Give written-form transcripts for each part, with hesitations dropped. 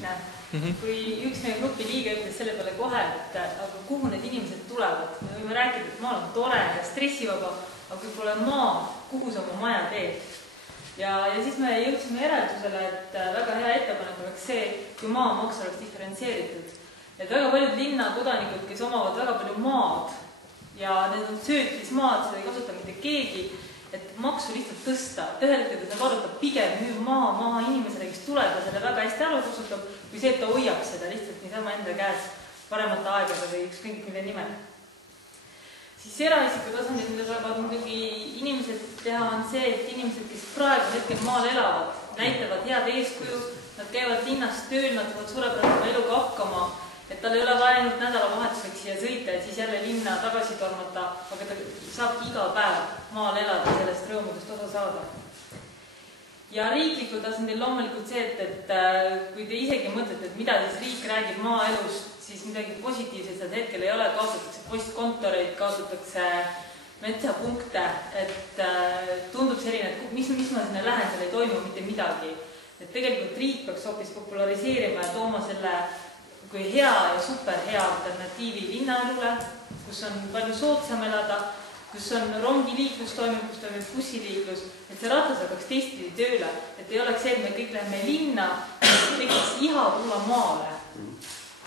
lihtne. Kui üks meie grupi liige ütles selle peale kohe, et aga kuhu need inimesed tulevad? Me võime rääkida, et maal on tore ja stressivaba, aga kui pole maa, kuhu sa oma maja teed? Ja siis me jõudsime järeldusele, et väga hea ettepanek oleks see, kui maamaks oleks diferentseeritud. Et väga paljud linnakodanikud, kes omavad väga palju maad ja need on söötis maad, seda ei kasuta mitte keegi, et maksu lihtsalt tõsta. Tegelikult ta vaadatab pigem müür maa inimesele, kes tuleb ja selle väga hästi ära kasutab, kui see, et ta hoiaks seda lihtsalt niisama enda käes paremate aegade või ükskõik mille nimel. Siis eraisiku tasandil, mida saavad muidugi inimesed teha, on see, et inimesed, kes praegu hetkel maal elavad, näitavad head eeskuju, nad käivad linnas tööl, nad saavad suurepärasema eluga hakkama, et tal ei ole vaja ainult nädalavahetuseks siia sõita, et siis jälle linna tagasi tormata, aga ta saabki iga päev maal elada sellest rõõmudest osa saada. Ja riiklikul tasandil loomulikult see, et kui te isegi mõtlete, et mida siis riik räägib maaelust, siis midagi positiivset seal hetkel ei ole, kaotatakse postkontoreid, kaotatakse metsapunkte, et tundub selline, et mis ma sinna lähen, seal ei toimu mitte midagi. Et tegelikult riik peaks hoopis populariseerima ja tooma selle kui hea ja super hea alternatiivi linnaelule, kus on palju soodsam elada, kus on rongiliiklus toimub, kus toimub bussiliiklus, et see ratas hakkaks teistpidi tööle, et ei oleks see, et me kõik läheme linna, tekiks iha tulla maale,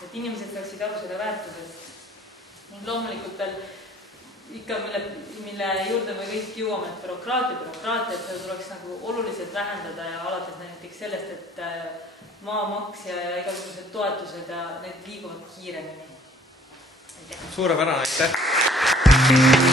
et inimesed saaksid aru selle väärtusest. Ning loomulikult veel ikka, mille juurde me kõik jõuame, et bürokraatia, et seda tuleks nagu oluliselt vähendada ja alates näiteks sellest, et maamaks ja igasugused toetused ja need liiguvad kiiremini. Suurepärane, aitäh!